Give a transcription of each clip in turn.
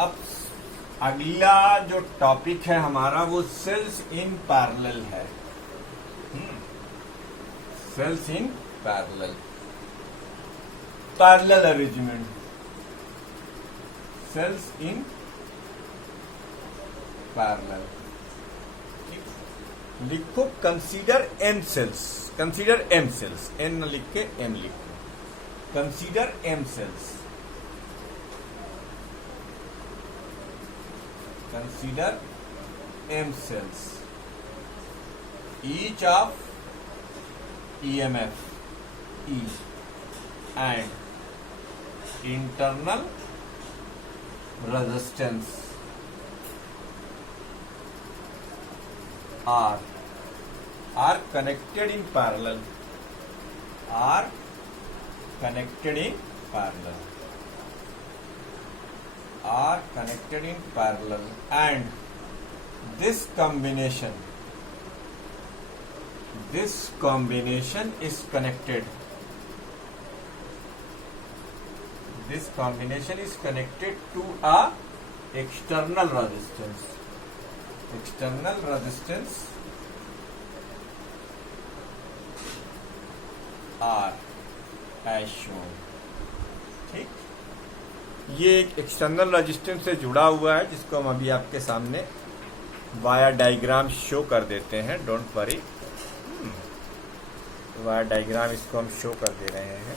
अब अगला जो टॉपिक है हमारा वो सेल्स इन पैरेलल है। Cells in parallel, parallel arrangement, cells in parallel. लिखो consider M cells, consider M cells, N न लिख के एम लिखो, consider M cells, consider M cells, each of EMF E and internal resistance are connected in parallel, are connected in parallel, are connected in parallel, and this combination is connected, this combination is connected to a external resistance, external resistance R as shown। ठीक, ये एक external resistance से जुड़ा हुआ है जिसको हम अभी आपके सामने वाया डायग्राम शो कर देते हैं, डोंट वरी। वाया डायग्राम इसको हम शो कर दे रहे हैं।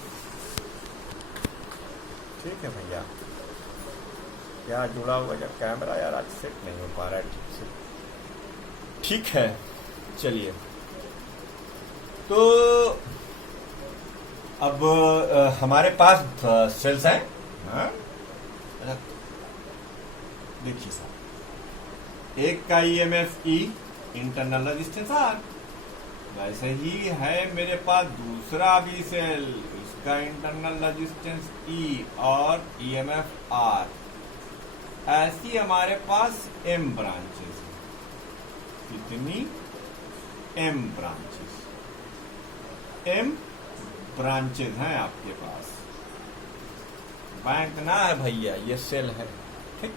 ठीक है भैया, क्या जुड़ा हुआ जब कैमरा यार आज सेट नहीं हो पा रहा है ठीक से। ठीक है, चलिए तो अब हमारे पास सेल्स हैं। हाँ? देखिए साहब, एक का EMF E, internal resistance are, वैसे ही है मेरे पास दूसरा भी सेल, इसका इंटरनल रेजिस्टेंस ई और ईएमएफ आर। ऐसी हमारे पास एम ब्रांचेस है। कितनी? एम ब्रांचेस, एम ब्रांचेस हैं आपके पास। बैंक ना है भैया, ये सेल है। ठीक,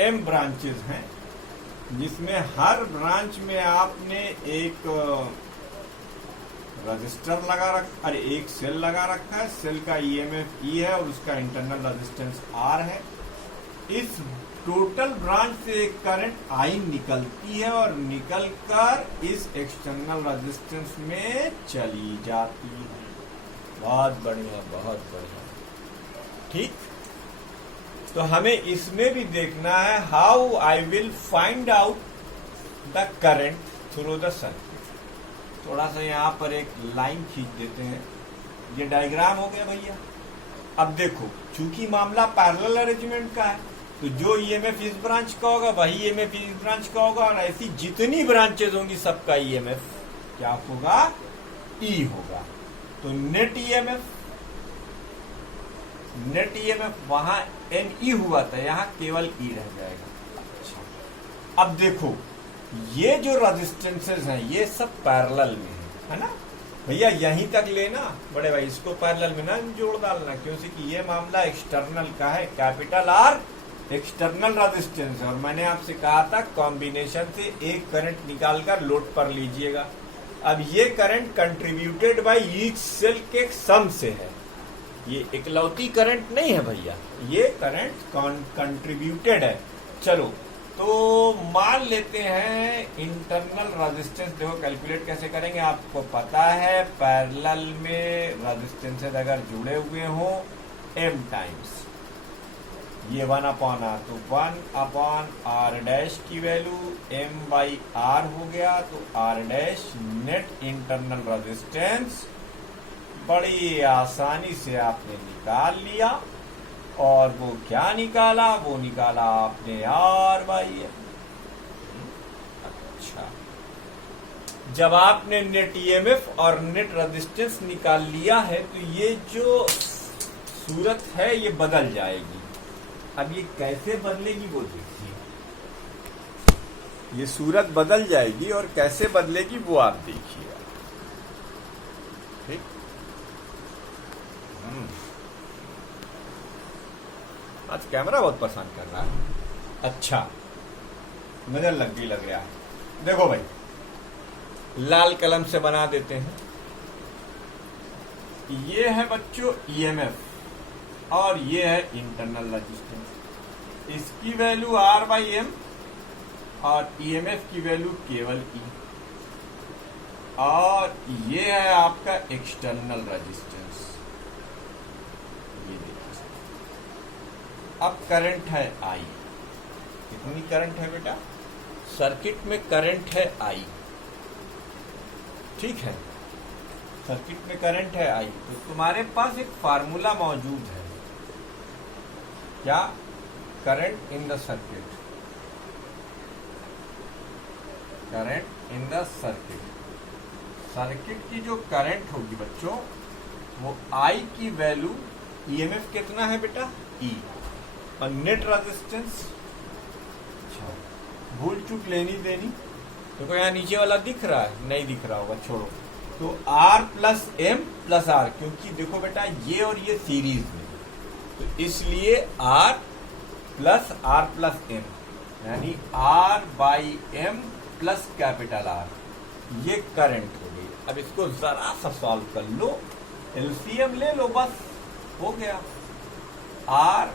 एम ब्रांचेस हैं जिसमें हर ब्रांच में आपने एक रजिस्टर लगा रखा, अरे एक सेल लगा रखा है। सेल का ईएमएफ ई है और उसका इंटरनल रेजिस्टेंस आर है। इस टोटल ब्रांच से एक करंट आई निकलती है और निकलकर इस एक्सटर्नल रेजिस्टेंस में चली जाती है। बहुत बढ़िया, बहुत बढ़िया। ठीक, तो हमें इसमें भी देखना है how I will find out the current through the circuit. थोड़ा सा यहाँ पर एक लाइन खींच देते हैं। ये डायग्राम हो गया भैया। अब देखो, चूंकि मामला पैरेलल अरेंजमेंट का है तो जो ईएमएफ इस ब्रांच का होगा वही ईएमएफ इस ब्रांच का होगा, और ऐसी जितनी ब्रांचेज होंगी सबका ईएमएफ क्या होगा? ई होगा। तो नेट ईएमएफ वहां एन ई हुआ था, यहां केवल ई रह जाएगा। अच्छा, अब देखो ये जो रेजिस्टेंसेस हैं ये सब पैरेलल में है ना भैया, यहीं तक लेना बड़े भाई, इसको पैरेलल में ना जोड़ डालना, क्योंकि ये मामला एक्सटर्नल का है। कैपिटल आर एक्सटर्नल रेजिस्टेंस है, और मैंने आपसे कहा था कॉम्बिनेशन से एक करंट निकालकर लोड पर लीजिएगा। अब ये current contributed by each cell के सम से है, ये इकलौती करंट नहीं है भैया, ये करंट कंट्रीब्यूटेड है। चलो तो मान लेते हैं इंटरनल रेजिस्टेंस। देखो कैलकुलेट कैसे करेंगे, आपको पता है पैरेलल में रेजिस्टेंसेस अगर जुड़े हुए हो एम टाइम्स ये 1/R, तो 1/R डैश की वैल्यू M/R हो गया। तो R dash net internal resistance बड़ी आसानी से आपने निकाल लिया, और वो क्या निकाला? वो निकाला आपने R/M। अच्छा, जब आपने नेट ईएमएफ और नेट रेजिस्टेंस निकाल लिया है तो ये जो सूरत है ये बदल जाएगी। अब ये कैसे बदलेगी वो देखिए, ये सूरत बदल जाएगी और कैसे बदलेगी वो आप देखिएगा। ठीक, आज कैमरा बहुत परेशान कर रहा है। अच्छा, नजर लग गई लग रहा है। देखो भाई, लाल कलम से बना देते हैं। ये है बच्चों ईएमएफ और ये है इंटरनल रेजिस्टेंस। इसकी वैल्यू R/M और ईएमएफ की वैल्यू केवल E। और ये है आपका एक्सटर्नल रेजिस्टेंस। ये देखिए, अब करंट है I। कितनी करंट है बेटा? सर्किट में करंट है I, ठीक है, सर्किट में करंट है I। तो तुम्हारे पास एक फार्मूला मौजूद है, क्या? Current in the circuit, current in the circuit. Circuit की जो करंट होगी बच्चों, वो I की वैल्यू, ईएमएफ कितना है बेटा? E, और नेट रेजिस्टेंस, भूल चूक लेनी देनी, तो यहाँ नीचे वाला दिख रहा है? नहीं दिख रहा होगा, छोड़ो। तो R+M+R, क्योंकि देखो बेटा ये और ये सीरीज में, तो इसलिए R+R+M, यानी R/M प्लस कैपिटल R, ये करंट हो गई। अब इसको जरा सा सॉल्व कर लो, एलसीएम ले लो, बस हो गया। R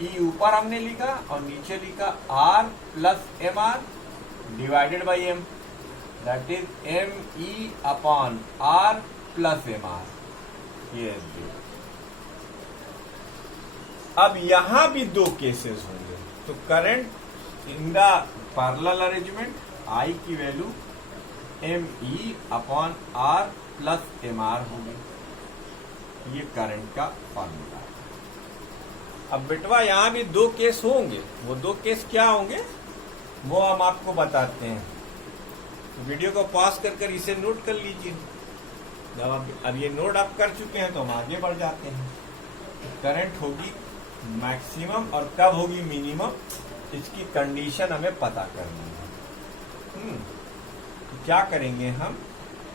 E ऊपर हमने लिखा और नीचे लिखा R+MR divided by M, that is MER+MR। ये अब यहां भी दो केसेस होंगे। तो current in the parallel arrangement, I की वैल्यू MER+MR होगी। ये करंट का फॉर्मूला है। अब बेटवा यहां भी दो केस होंगे। वो दो केस क्या होंगे वो हम आपको बताते हैं। तो वीडियो को पॉज कर इसे नोट कर लीजिए। जब अब ये नोट आप कर चुके हैं तो हम आगे बढ़ जाते हैं। तो करंट होगी मैक्सिमम और कब होगी मिनिमम, इसकी कंडीशन हमें पता करनी है। तो क्या करेंगे, हम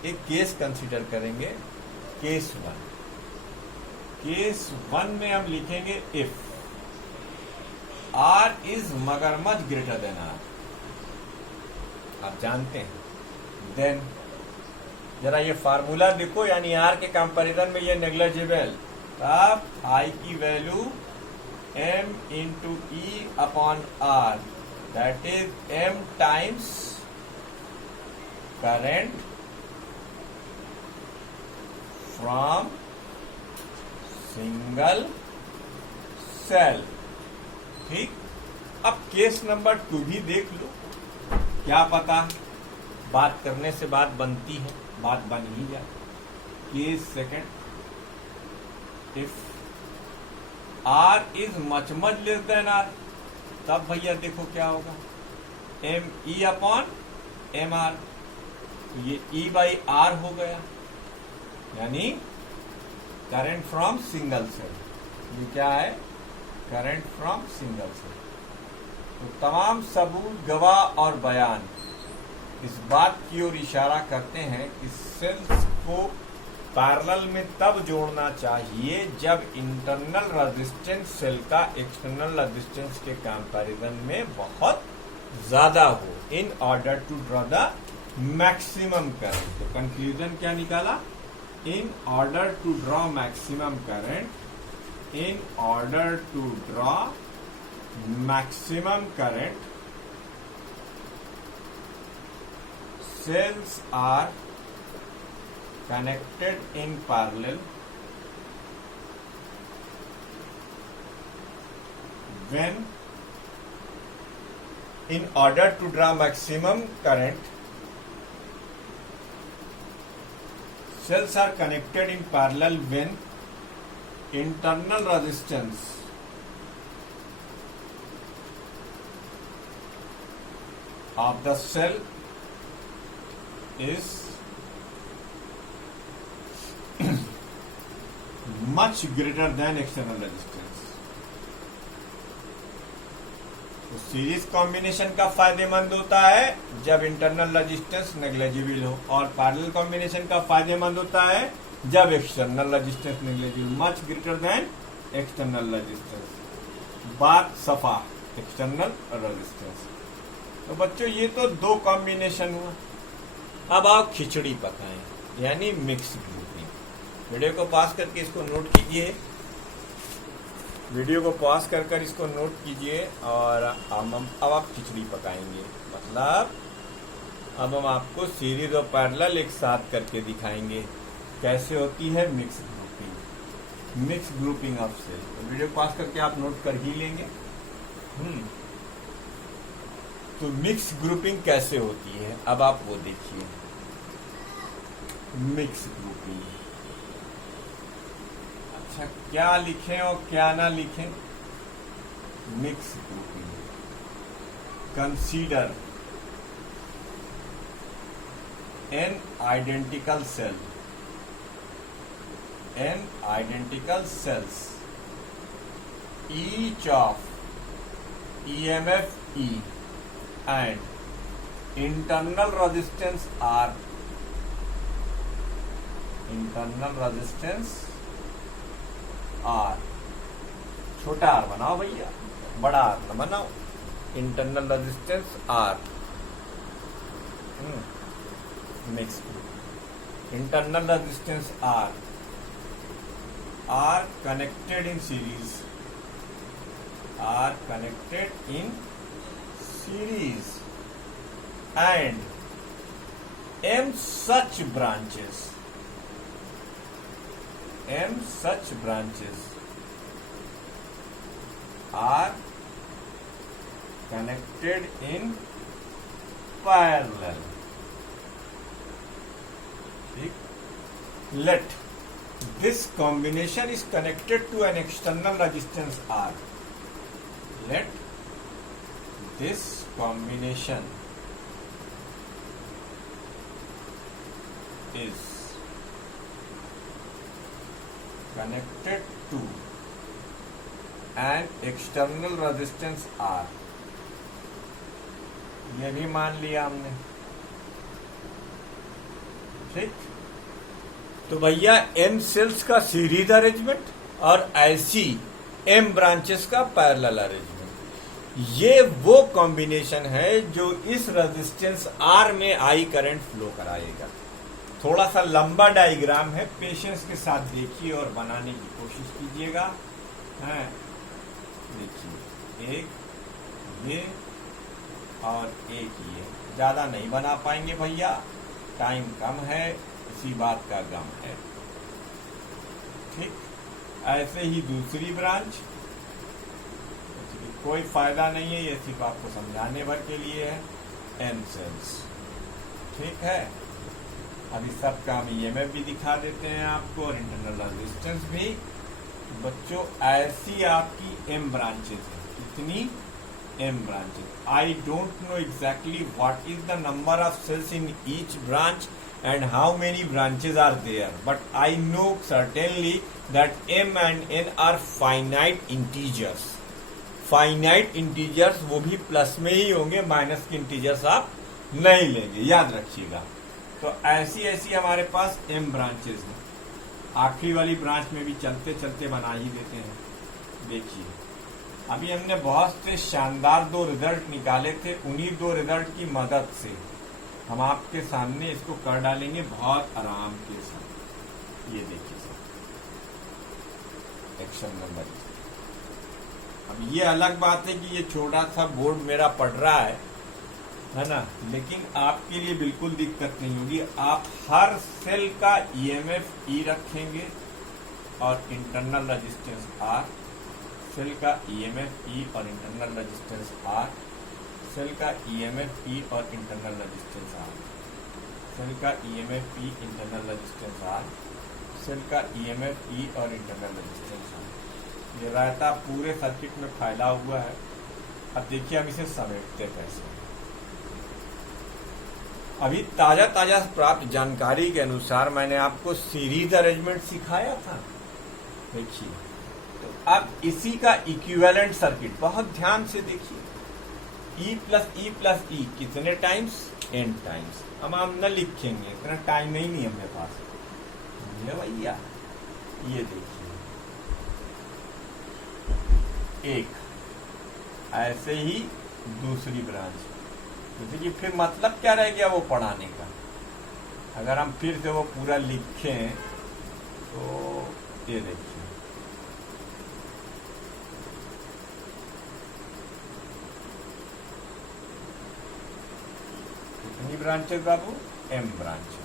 एक केस कंसीडर करेंगे, केस 1। केस 1 में हम लिखेंगे इफ R इज मगरमच्छ ग्रेटर देन R। आप जानते हैं, देन जरा ये फार्मूला देखो, यानी R के कंपैरिजन में ये नेग्लिजिबल। अब I की value M into E/R, that is M times current from single cell. ठीक, अब केस नंबर 2 भी देख लो, क्या पता बात करने से बात बनती है, बात बन ही जाए। Case second, if R is much less than R, तब भैया देखो क्या होगा, MER। ये E/R हो गया, यानी करंट फ्रॉम सिंगल सेल। ये क्या है? Current from single cell. तो तमाम सबूत, गवाह और बयान इस बात की ओर इशारा करते हैं कि सेल्स को पैरेलल में तब जोड़ना चाहिए जब इंटरनल रेजिस्टेंस सेल का एक्सटर्नल रेजिस्टेंस के कंपैरिजन में बहुत ज्यादा हो, in order to draw the maximum current. तो कंक्लूजन क्या निकाला? In order to draw maximum current, in order to draw maximum current, cells are connected in parallel when, in order to draw maximum current, cells are connected in parallel when internal resistance of the cell is much greater than external resistance। तो series combination का फायदेमंद होता है जब internal resistance negligible हो, और parallel combination का फायदेमंद होता है जब external resistance negligible, much greater than external resistance, बात सफा, एक्सटर्नल रेजिस्टेंस। तो बच्चों ये तो दो कॉम्बिनेशन हुआ। अब आप खिचड़ी पकाएं, यानी मिक्स ग्रुपिंग। वीडियो को पॉज करके इसको नोट कीजिए, वीडियो को पॉज कर इसको नोट कीजिए, और अब आप खिचड़ी पकाएंगे। मतलब अब हम आपको सीरीज और पैरेलल एक साथ करके दिखाएंगे कैसे होती है mix grouping, mix grouping of cell. तो वीडियो पॉज करके आप नोट कर ही लेंगे। तो मिक्स ग्रुपिंग कैसे होती है अब आप वो देखिए। मिक्स ग्रुपिंग, अच्छा क्या लिखें और क्या ना लिखें। Mix grouping, consider n identical cell, n identical cells, each of EMF E and internal resistance R, internal resistance R, छोटा R बनाओ भैया, बड़ा R न बनाओ, internal resistance R, mix, internal resistance R are connected in series, are connected in series and M such branches, M such branches are connected in parallel. Let this combination is connected to an external resistance R. Let this combination is connected to an external resistance R. ये भी मान लिया हमने, ठीक। तो भैया M sales का series arrangement और ऐसी एम ब्रांचेस का पैरेलल अरेंजमेंट, ये वो कॉम्बिनेशन है जो इस रेजिस्टेंस आर में आई करंट फ्लो कराएगा। थोड़ा सा लंबा डायग्राम है, पेशेंस के साथ देखिए और बनाने की कोशिश कीजिएगा। हैं, देखिए एक ये और एक ये, ज्यादा नहीं बना पाएंगे भैया, टाइम कम है, इसी बात का गम है, ठीक। ऐसे ही दूसरी ब्रांच, कोई फायदा नहीं है, ये सिर्फ आपको समझाने भर के लिए है। एन सेल्स, ठीक है। अभी सब काम ईएमएफ भी दिखा देते हैं आपको और इंटरनल रेजिस्टेंस भी। बच्चों ऐसी आपकी एम ब्रांचेस है, कितनी m branches. I don't know exactly what is the number of cells in each branch and how many branches are there, but I know certainly that m and n are finite integers, finite integers, वो भी plus में ही होंगे, minus के integers आप नहीं लेंगे, याद रखिएगा। तो ऐसी ऐसी हमारे पास m ब्रांचेस हैं, आखिरी वाली ब्रांच में भी चलते चलते बना ही देते हैं। देखिए अभी हमने बहुत से शानदार दो रिजल्ट निकाले थे, उन्हीं दो रिजल्ट की मदद से हम आपके सामने इसको कर डालेंगे बहुत आराम के साथ। ये देखिए सर, एक्शन नंबर। अब ये अलग बात है कि ये छोटा सा बोर्ड मेरा पढ़ रहा है ना, लेकिन आपके लिए बिल्कुल दिक्कत नहीं होगी। आप हर सेल का ईएमएफ ई रखेंगे और इंटरनल रेजिस्टेंस आर, सेल का ईएमएफ ई और इंटरनल रेजिस्टेंस आर, सेल का ईएमएफ ई और इंटरनल रेजिस्टेंस आर, सेल का EMF E internal resistance r, cell का ईएमएफ ई और इंटरनल रेजिस्टेंस आर। ये रहता पूरे सर्किट में फैला हुआ है। अब देखिए हम इसे समेटते कैसे। अभी ताजा ताजा प्राप्त जानकारी के अनुसार मैंने आपको सीरीज अरेंजमेंट सिखाया था, देखिए। तो अब इसी का इक्विवेलेंट सर्किट बहुत ध्यान से देखिए। E प्लस ई कितने टाइम्स? n times. हम न लिखेंगे, इतना टाइम नहीं हमारे पास। ये भैया ये देखिए एक, ऐसे ही दूसरी ब्रांच। जैसे कि फिर मतलब क्या रह गया वो पढ़ाने का। अगर हम फिर से वो पूरा लिखें तो ये देखिए, कितनी ब्रांचेस बाबू? m branches.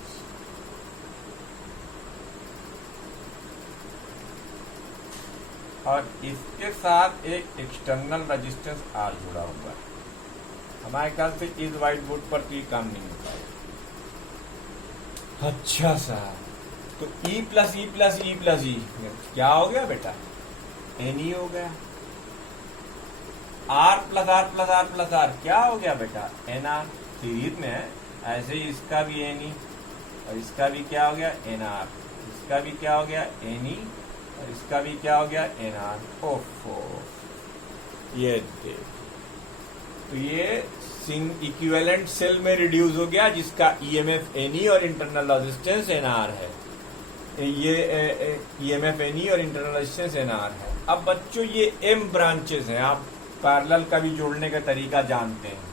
और इसके साथ एक एक्सटर्नल रेजिस्टेंस R जुड़ा हुआ है। हमारे ख्याल से इस व्हाइट बोर्ड पर तो ये काम नहीं होता है। अच्छा साहब, तो E plus E plus E plus E क्या हो गया बेटा? NE हो गया। R plus R plus R plus R क्या हो गया बेटा? NR। सीरीज में है, ऐसे ही इसका भी NE और इसका भी क्या हो गया? NR। इसका भी क्या हो गया? NE और इसका भी क्या हो गया? NR। ओफो, ये देख, तो ये इक्विवेलेंट सेल में रिड्यूस हो गया, जिसका EMF NE और इंटरनल रेजिस्टेंस NR है। ये EMF NE और इंटरनल रेजिस्टेंस NR है। अब बच्चों ये M ब्रांचेस हैं। आप पैरेलल का भी जोड़ने का तरीका जानते हैं,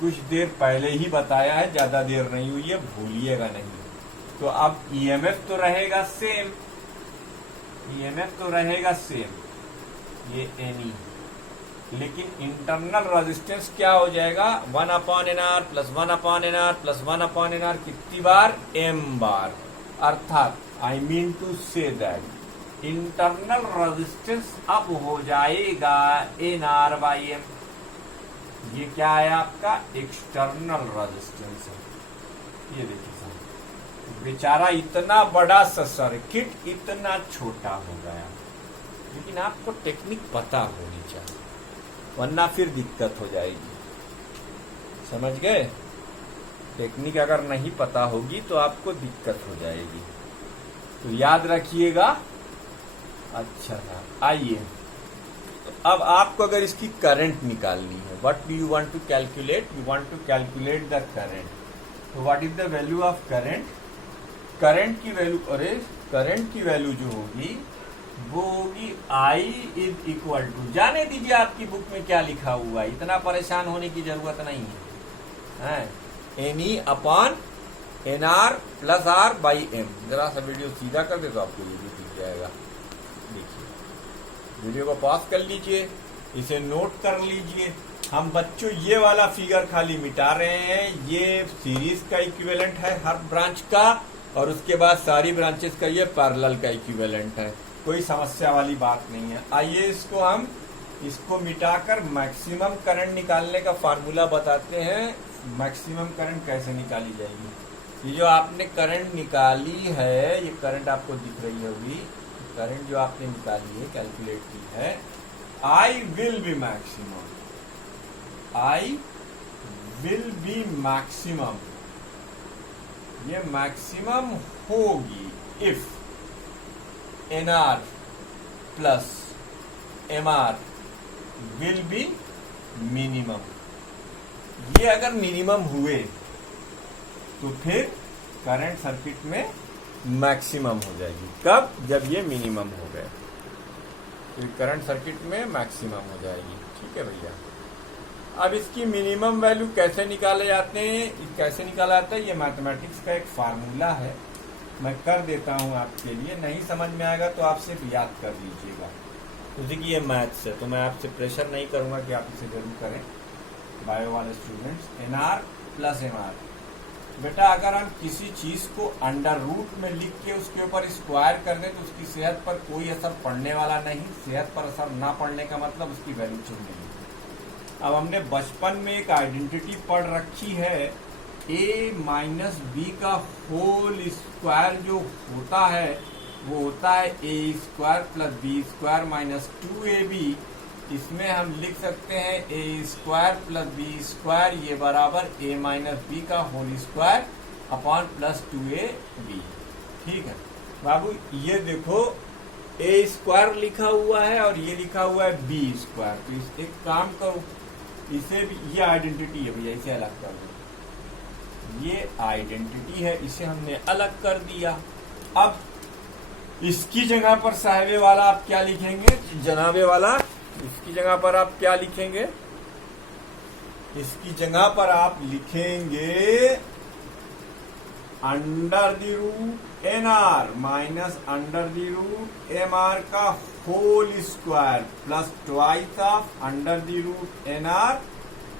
कुछ देर पहले ही बताया है, ज्यादा देर नहीं हुई है, भूलिएगा नहीं। तो अब EMF तो रहेगा सेम, EMF तो रहेगा सेम, ये NE, लेकिन इंटरनल रेजिस्टेंस क्या हो जाएगा? 1/NR plus 1/NR plus 1/NR कितनी बार? M बार। अर्थात I mean to say that internal resistance अब हो जाएगा NR/M। ये क्या है आपका? एक्सटर्नल रेजिस्टेंस है। ये देखिए साहब, बेचारा इतना बड़ा सा सर्किट इतना छोटा हो गया। लेकिन आपको टेक्निक पता होनी चाहिए, वरना फिर दिक्कत हो जाएगी। समझ गए? टेक्निक अगर नहीं पता होगी तो आपको दिक्कत हो जाएगी, तो याद रखिएगा। अच्छा था, आइए, तो अब आपको अगर इसकी करंट निकालनी है, what do you want to calculate? You want to calculate the current. तो what is the value of current? Current की वैल्यू, अरे करंट की वैल्यू जो होगी वो होगी I इज इक्वल टू, जाने दीजिए आपकी बुक में क्या लिखा हुआ है, इतना परेशान होने की जरूरत नहीं है। NE upon NR plus R by M। जरा सा वीडियो सीधा कर दे तो आपको ये भी दिख जाएगा। देखिए, वीडियो को पॉज कर लीजिए, इसे नोट कर लीजिए। हम बच्चों ये वाला फिगर खाली मिटा रहे हैं। ये सीरीज का इक्विवेलेंट है हर ब्रांच का, और उसके बाद सारी ब्रांचेस का ये पैरेलल का इक्विवेलेंट है। कोई समस्या वाली बात नहीं है। आइए इसको मिटाकर मैक्सिमम करंट निकालने का फार्मूला बताते हैं। मैक्सिमम करंट कैसे निकाली जाएगी? ये जो आपने करंट निकाली है, ये करंट आपको दिख रही होगी, करंट जो आपने निकाली है, कैलकुलेट की है, I will be maximum, I will be maximum। ये मैक्सिमम होगी if NR plus MR will be minimum. ये अगर मिनिमम हुए तो फिर करंट सर्किट में मैक्सिमम हो जाएगी। कब? जब ये मिनिमम हो गए, तो करंट सर्किट में मैक्सिमम हो जाएगी। ठीक है भैया। अब इसकी मिनिमम वैल्यू कैसे निकाले जाते हैं? कैसे निकाला जाता है? ये मैथमेटिक्स का एक फार्मूला है, मैं कर देता हूं आपके लिए। नहीं समझ में आएगा तो आप सिर्फ याद कर लीजिएगा, क्योंकि ये मैथ्स है, तो मैं आपसे प्रेशर नहीं करूंगा कि आप इसे जरूर करें, बायो वाले स्टूडेंट्स। NR प्लस MR, बेटा अगर हम किसी चीज को अंडर रूट में लिख के उसके ऊपर स्क्वायर कर दें तो उसकी सेहत पर कोई असर पड़ने वाला नहीं। सेहत पर असर ना पड़ने का मतलब उसकी वैल्यू चुननी। अब हमने बचपन में एक आइडेंटिटी पढ़ रखी है, A माइनस बी का होल स्क्वायर जो होता है वो होता है A square plus B square minus 2AB। इसमें हम लिख सकते हैं A square plus B square ये बराबर A माइनस बी का whole square upon plus 2AB। ठीक है बाबू, ये देखो A स्क्वायर लिखा हुआ है और ये लिखा हुआ है B स्क्वायर। तो एक काम करो, इसे भी, ये आइडेंटिटी है भैया, इसे अलग कर दो। ये आइडेंटिटी है, इसे हमने अलग कर दिया। अब इसकी जगह पर साहिबे वाला आप क्या लिखेंगे? जनाबे वाला इसकी जगह पर आप क्या लिखेंगे? इसकी जगह पर आप लिखेंगे under the root N R minus under the root M R का whole square plus twice of under the root N R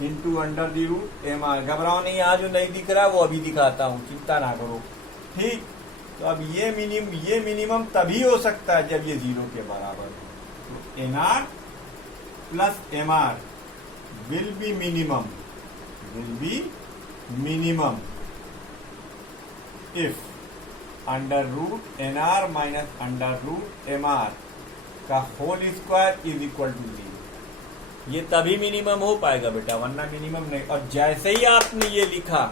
into under the root M R. घबराओ नहीं, यहाँ जो नहीं दिख रहा वो अभी दिखाता हूं, चिंता ना करो। ठीक, तो अब ये मिनिमम तभी हो सकता है जब ये 0 के बराबर हो। तो N are plus M R will be minimum if under root N R minus under root M R का whole square is equal to 0। ये तभी मिनिमम हो पाएगा बेटा, वरना मिनिमम नहीं। और जैसे ही आपने ये लिखा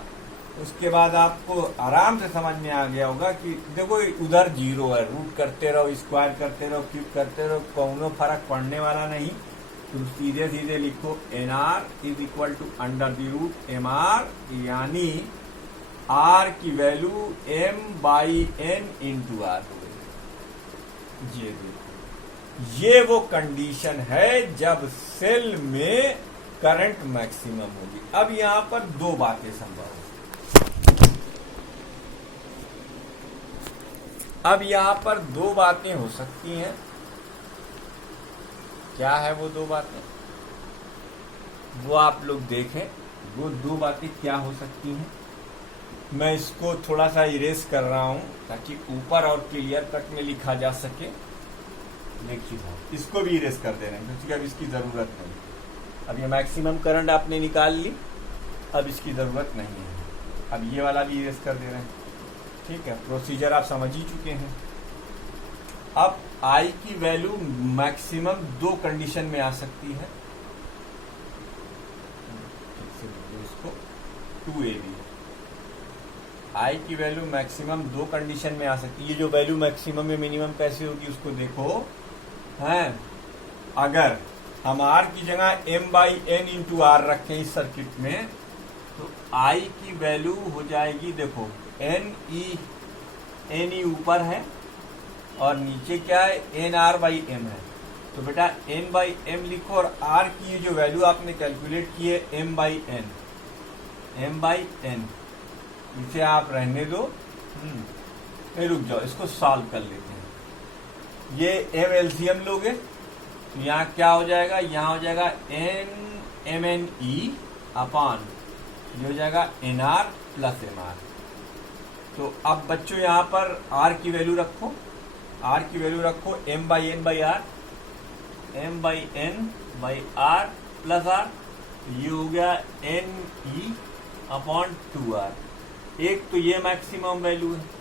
उसके बाद आपको आराम से समझ में आ गया होगा कि देखो उधर 0 है, रूट करते रहो, स्क्वायर करते रहो, क्यूब करते रहो, कोनो फर्क पड़ने वाला नहीं। तो सीधे सीधे लिखो n r is equal to under the root M r, यानी आर की value m by n into r हो गई। ये देखो, ये वो कंडीशन है जब सेल में करंट मैक्सिमम होगी। अब यहां पर दो बातें संभव है। अब यहां पर दो बातें हो सकती हैं। क्या है वो दो बातें, वो आप लोग देखें। वो दो बातें क्या हो सकती हैं, मैं इसको थोड़ा सा इरेज कर रहा हूं ताकि ऊपर और क्लियर कट में लिखा जा सके। देखिए, इसको भी इरेज कर दे रहे हैं क्योंकि अब इसकी जरूरत नहीं। अब ये मैक्सिमम करंट आपने निकाल ली, अब इसकी जरूरत नहीं है। अब ये वाला भी इरेज कर दे रहे हैं। ठीक है, प्रोसीजर आप समझ ही चुके हैं। अब आई की वैल्यू मैक्सिमम दो कंडीशन में आ सकती है। इसको 2ab, आई की वैल्यू मैक्सिमम दो कंडीशन में आ सकती है। ये जो वैल्यू मैक्सिमम में मिनिमम कैसे होगी उसको देखो हैं। अगर हम आर की जगह m by n into r रखें इस सर्किट में, तो आई की वैल्यू हो जाएगी, देखो एन ई ऊपर है और नीचे क्या है, एन आर बाई एम है। तो बेटा एन बाई एम लिखो और आर की जो वैल्यू आपने कैलकुलेट की है एम बाई एन, इसे आप रहने दो। रुक जाओ, इसको सॉल्व कर लेते हैं। ये एम एलसीएम लोगे तो यहाँ क्या हो जाएगा, यहाँ हो जाएगा एम एन ई अपॉन, ये हो जाएगा n are plus M r. तो अब बच्चों यहाँ पर आर की वैल्यू रखो, आर की वैल्यू रखो m by n by r, m by n by r plus r. ये हो गया एन ई अपॉन 2 आर। एक तो ये मैक्सिमम वैल्यू है,